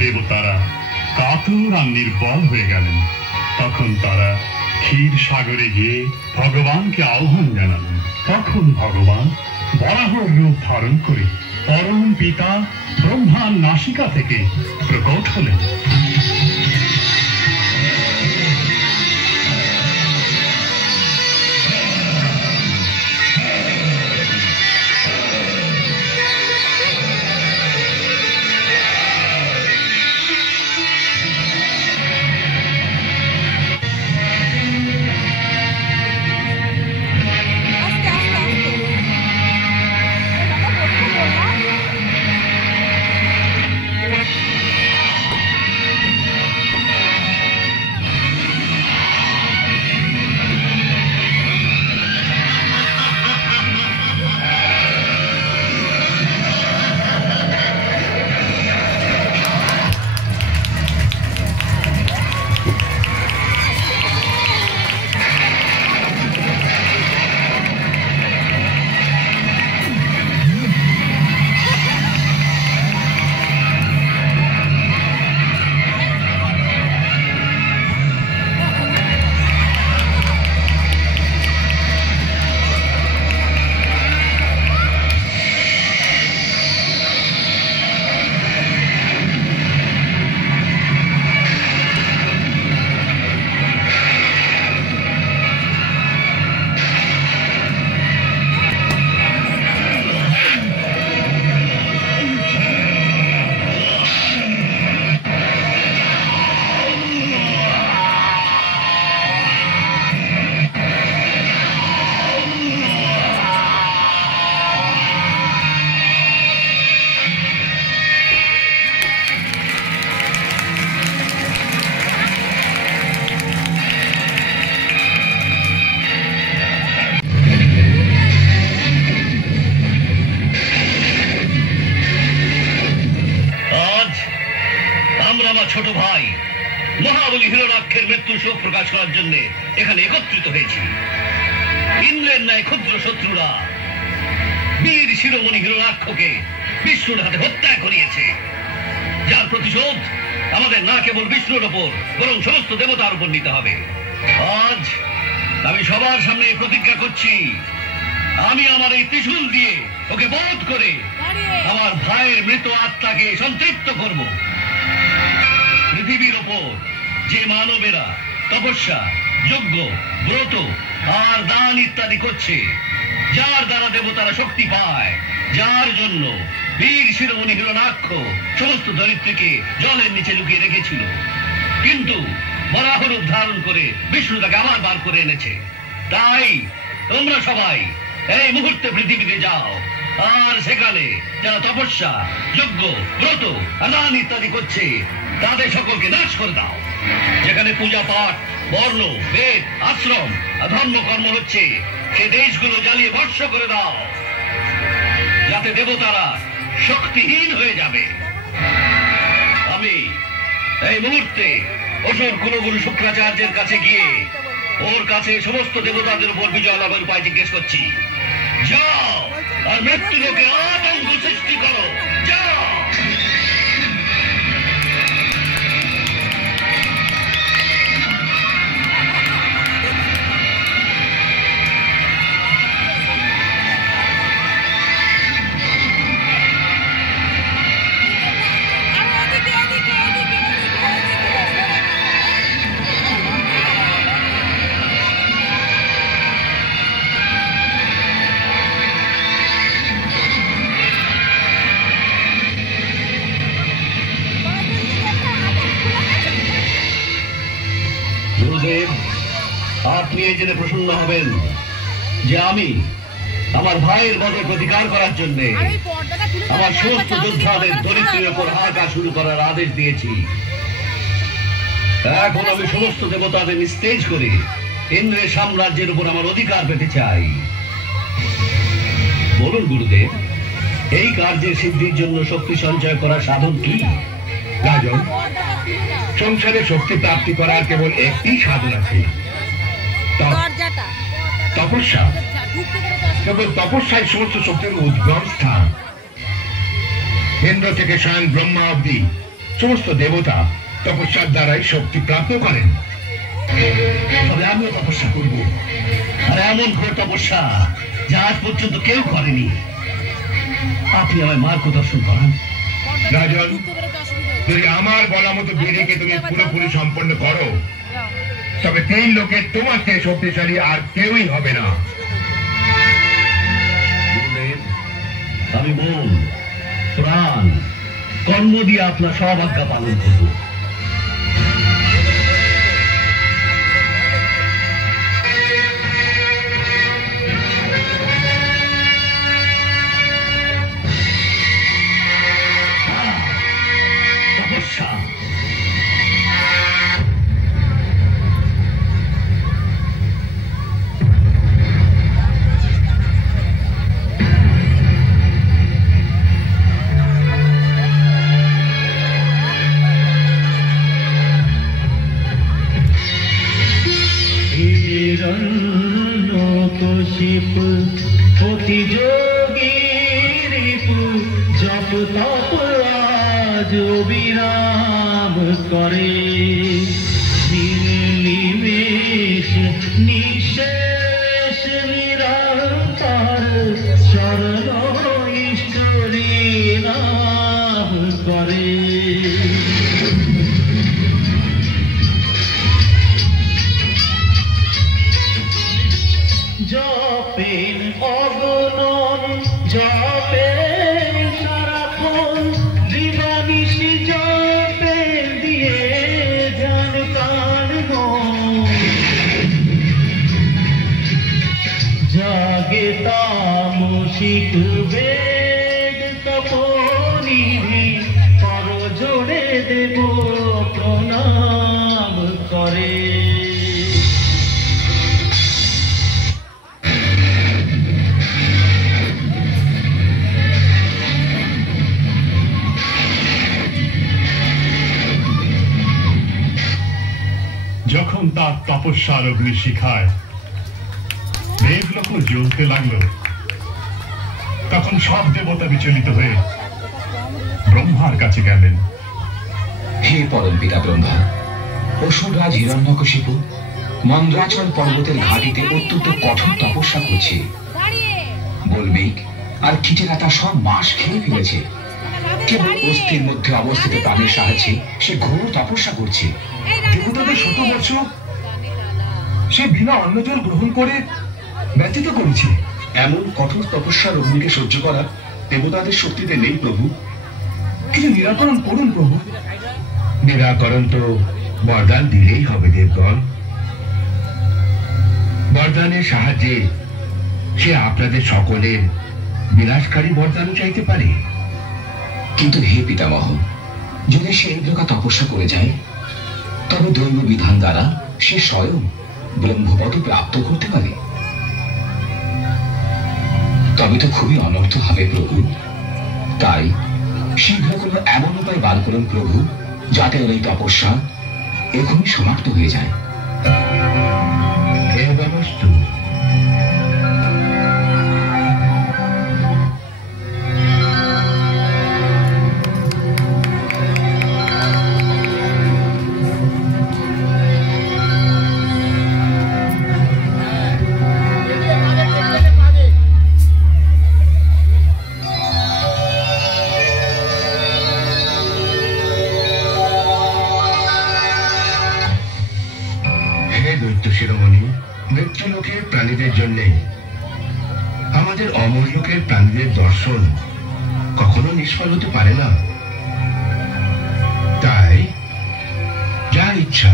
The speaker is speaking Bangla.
দেবতারা কাতর আর নির্বল হয়ে গেলেন। তখন তারা ক্ষীর সাগরে গিয়ে ভগবানকে আহ্বান জানালেন। তখন ভগবান বরাহর রূপ ধারণ করে পরম পিতা ব্রহ্মার নাসিকা থেকে প্রকট হলেন। ছোট ভাই মহাবলী হিরণ্যাক্ষের মৃত্যু শোক প্রকাশ করার জন্য এখানে একত্রিত হয়েছি। ইন্দ্রের ন্যায় ক্ষুদ্র শত্রুরা বীর শিরোমণি হিরণ্যাক্ষকে বিষ্ণুর হাতে হত্যা করিয়েছে, যার প্রতিশোধ আমাদের না কেবল বিষ্ণুর ওপর বরং সমস্ত দেবতার উপর নিতে হবে। আজ আমি সবার সামনে প্রতিজ্ঞা করছি, আমি আমার এই ত্রিশূল দিয়ে ওকে বধ করে আমার ভাইয়ের মৃত আত্মাকে সন্তৃপ্ত করব। পৃথিবীর ওপর যে মানবেরা তপস্যা, যজ্ঞ, ব্রত আর দান ইত্যাদি করছে, যার দ্বারা দেবতারা শক্তি পায়, যার জন্য বীর শিরোমণি হিরণ্যাক্ষ সমস্ত দরিদ্রকে জলের নিচে লুকিয়ে রেখেছিল, কিন্তু বরাহ রূপ ধারণ করে বিষ্ণু তাকে আবার বার করে এনেছে। তাই তোমরা সবাই এই মুহূর্তে পৃথিবীতে যাও আর সেখানে যারা তপস্যা, যজ্ঞ, ব্রত, দান ইত্যাদি করছে তাদের সকলকে নাশ করে দাও। যেখানে পূজা পাঠ, বর্ণ, বেদ, আশ্রম, ধর্ম কর্ম হচ্ছে সে দেশগুলো জ্বালিয়ে ভস্ম করে দাও, যাতে দেবতারা শক্তিহীন হয়ে যাবে। আমি এই মুহূর্তে অসুর কুলগুরু শুক্রাচার্যের কাছে গিয়ে ওর কাছে সমস্ত দেবতাদের উপর বিজয় লাভের উপায় জিজ্ঞেস করছি। যাও আর মৃত্যু লোকে আতঙ্ক সৃষ্টি করো, যাও। আপনি এই জেনে প্রসন্ন হবেন যে আমি আমার ভাইয়ের বধে প্রতিকার করার জন্য আমার সমস্ত যোদ্ধাদের দরিদ্রের উপর হাহাকার শুরু করার আদেশ দিয়েছি। এখন আমি সমস্ত দেবতাদের নিস্তেজ করে ইন্দ্রের সাম্রাজ্যের উপর আমার অধিকার পেতে চাই। বলুন গুরুদেব, এই কার্যের সিদ্ধির জন্য শক্তি সঞ্চয় করার সাধন কি? রাজন, সংসারে শক্তি প্রাপ্তি করার কেবল একটি সাধন আছে, তপস্যা। কেবল তপস্যাই সমস্ত শক্তির উদ্গম স্থান। ইন্দ্র থেকে স্বয়ং ব্রহ্মা অব্দি সমস্ত দেবতা তপস্যার দ্বারাই শক্তি প্রাপ্ত করেন। তবে আমিও তপস্যা করব, আর এমন ঘোর তপস্যা যা আজ পর্যন্ত কেউ করেনি। আপনি আমায় মার্গদর্শন করান। রাজন, যদি আমার বলা মতো বিধিকে তুমি পুরোপুরি সম্পন্ন করো, তবে 3 লোকের তোমার চেয়ে শক্তিশালী আর কেউই হবে না। আমি মন, প্রাণ, কর্ম দিয়ে আপনার সব আজ্ঞা পালন করব। তপস্যা অতি যোগী রিপু জপ তপ আজ বিরাম করে, নিমেষ নিশেষ নিরন্তর শরণ ঈশ্বরী নাম করে। জপেন অগণন জপেন সারাক্ষণ, দিবানিশি জপেন দিয়ে ধ্যান কান মন। জাগে তামসিক বেদ তপনিধি, কর জোড়ে দেব প্রণাম করে। যখন তার তপস্যার অগ্নি শিখায় দেবলোক জ্বলতে লাগলো, তখন সব দেবতা বিচলিত হয়ে ব্রহ্মার কাছে গেলেন। হে পরম পিতা ব্রহ্মা, অসুররাজ হিরণ্যকশিপু মন্দ্রাচল পর্বতের ঘাটিতে অত্যন্ত কঠোর তপস্যা করছে। বলবিক আর খিচেরা তা সব মাস খেয়ে ফেলেছে। কেবল অস্থির মধ্যে অবস্থিত প্রাণের সাহায্যে সে ঘোর তপস্যা করছে। দেবতাদের শত বছর সে বিনা অন্নজল গ্রহণ করে ব্যতীত করেছে। এমন কঠোর তপস্যার অগ্নিকে সহ্য করা দেবতাদের শক্তিতে নেই প্রভু। কিছু নিরাকরণ করুন প্রভু। নিরাকরণ তো বরদান দিলেই হবে দেবগণ। বরদানের সাহায্যে সে আপনাদের সকলের বিনাশকারী বরদান চাইতে পারে। কিন্তু হে পিতামহ, যদি সে এই প্রকার তপস্যা করে যায়, তবে দৈব বিধান দ্বারা সে স্বয়ং ব্রহ্মপদ প্রাপ্ত করতে পারে। তবে তো খুবই অনর্থ হবে প্রভু। তাই শীঘ্র কোনো এমন উপায় বার করুন প্রভু, যাতে ওর এই তপস্যা এখনই সমাপ্ত হয়ে যায়। এবারস্তু শিরোমণি, মৃত্যুলোকের প্রাণীদের জন্য আমাদের অমরলোকের প্রাণীদের দর্শন কখনো নিষ্ফল হতে পারে না। তাই যা ইচ্ছা